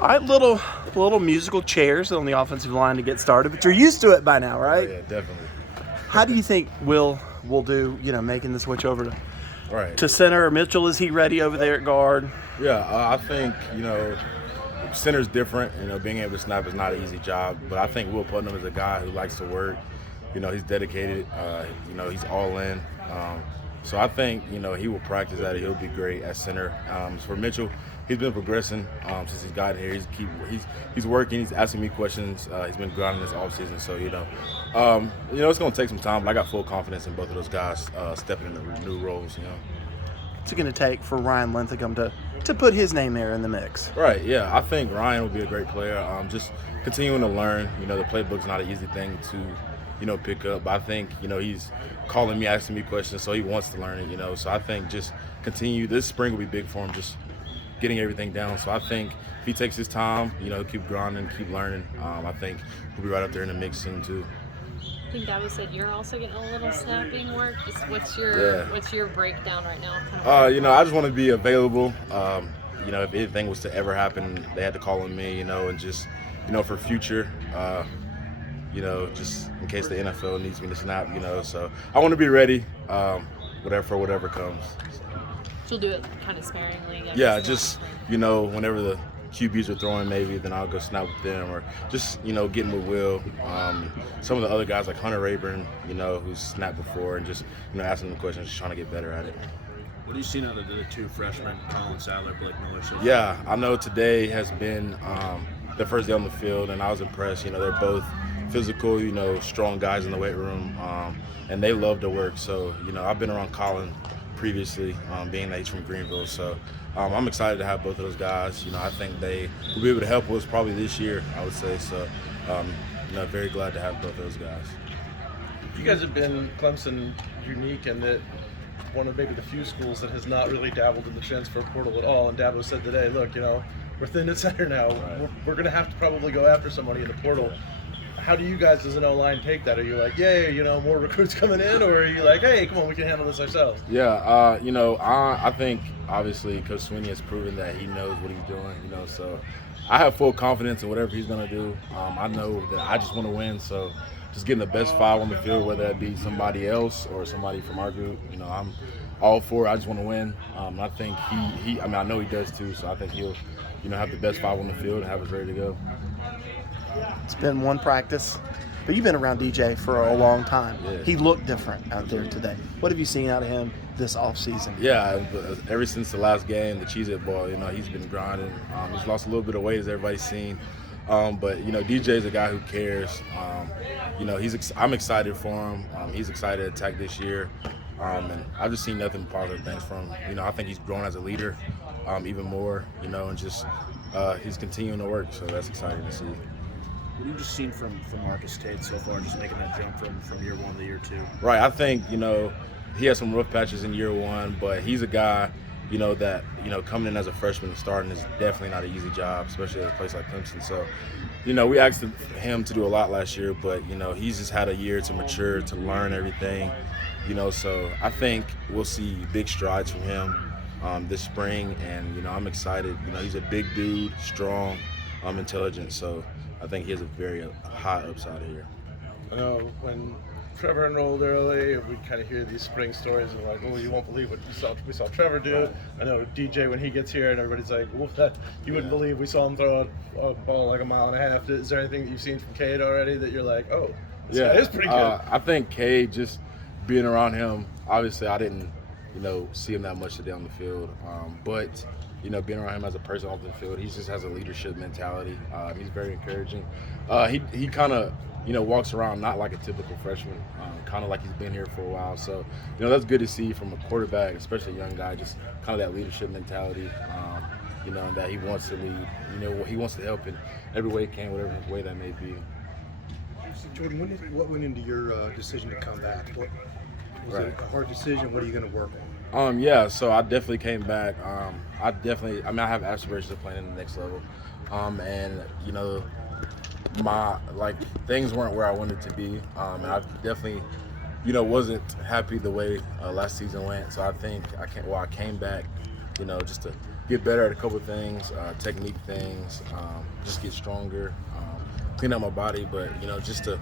All right, little musical chairs on the offensive line to get started, but you're used to it by now, right? Oh, yeah, definitely. How do you think Will do, making the switch over Right. to center? Mitchell, is he ready over there at guard? Yeah, I think, center's different. Being able to snap is not an easy job, but I think Will Putnam is a guy who likes to work. He's dedicated. He's all in. So I think, he will practice at it. He'll be great at center. For Mitchell, he's been progressing since he's gotten here. He's working. He's asking me questions. He's been grinding this offseason. So, it's going to take some time, but I got full confidence in both of those guys stepping into new roles, What's it going to take for Ryan Linthicum to put his name there in the mix? Right, yeah. I think Ryan will be a great player. Just continuing to learn. The playbook's not an easy thing to pick up. But I think, he's calling me, asking me questions, so he wants to learn it, So I think just continue. This spring will be big for him, just getting everything down. So I think if he takes his time, keep grinding, keep learning, I think he'll be right up there in the mix soon, too. I think Dabo said you're also getting a little snapping work. Just what's your breakdown right now? I just want to be available. If anything was to ever happen, they had to call on me, and just, for future, just in case the NFL needs me to snap, So I want to be ready, whatever comes. You'll do it kind of sparingly. Yeah, just, whenever the QBs are throwing, maybe then I'll go snap with them, or just getting with Will. Some of the other guys like Hunter Rayburn, who's snapped before, and just asking them questions, just trying to get better at it. What have you seen out of the two freshmen, Colin Sadler, Blake Miller? Yeah, I know today has been the first day on the field, and I was impressed. They're both physical, strong guys in the weight room, and they love to work. So, I've been around Colin previously, being that he's from Greenville. So I'm excited to have both of those guys. I think they will be able to help us probably this year, I would say. So, very glad to have both of those guys. You guys have been Clemson unique in that one of maybe the few schools that has not really dabbled in the transfer portal at all. And Dabo said today, look, we're thin at center now. Right. We're going to have to probably go after somebody in the portal. How do you guys as an O-line take that? Are you like, yay, more recruits coming in? Or are you like, hey, come on, we can handle this ourselves? Yeah, I think obviously Coach Sweeney has proven that he knows what he's doing, so I have full confidence in whatever he's going to do. I know that I just want to win, so just getting the best five on the field, whether that be somebody else or somebody from our group, I'm all for it. I just want to win. I think I know he does too, so I think he'll, have the best five on the field and have us ready to go. It's been one practice, but you've been around DJ for a long time. Yeah. He looked different out there today. What have you seen out of him this offseason? Yeah, ever since the last game, the Cheez-It Ball, he's been grinding. He's lost a little bit of weight, as everybody's seen. But DJ is a guy who cares. I'm excited for him. He's excited to attack this year. And I've just seen nothing but positive things from him. I think he's grown as a leader even more, and just he's continuing to work. So that's exciting to see. What have you just seen from Marcus Tate so far, just making that jump from year one to year two? Right. I think, he has some rough patches in year one, but he's a guy, that, coming in as a freshman and starting is definitely not an easy job, especially at a place like Clemson. So, we asked him to do a lot last year, but, he's just had a year to mature, to learn everything, so I think we'll see big strides from him this spring, and, I'm excited. He's a big dude, strong, intelligent, so I think he has a very high upside here. I know when Trevor enrolled early, we kind of hear these spring stories of like, oh, you won't believe what we saw Trevor do. Right. I know DJ when he gets here and everybody's like, well, you wouldn't believe we saw him throw a ball like a mile and a half. Is there anything that you've seen from Cade already that you're like, oh, this guy is pretty good? I think Cade, just being around him, obviously I didn't, see him that much today on the field, but being around him as a person off the field, he just has a leadership mentality. He's very encouraging. He kind of, walks around not like a typical freshman, kind of like he's been here for a while. So, that's good to see from a quarterback, especially a young guy, just kind of that leadership mentality, and that he wants to lead. He wants to help in every way he can, whatever way that may be. So Jordan, what went into your decision to come back? Was it a hard decision? What are you going to work on? So I definitely came back. I have aspirations of playing in the next level. And, things weren't where I wanted to be. And I definitely, wasn't happy the way last season went. So I think I came back, just to get better at a couple things, technique things, just get stronger, clean out my body. But just to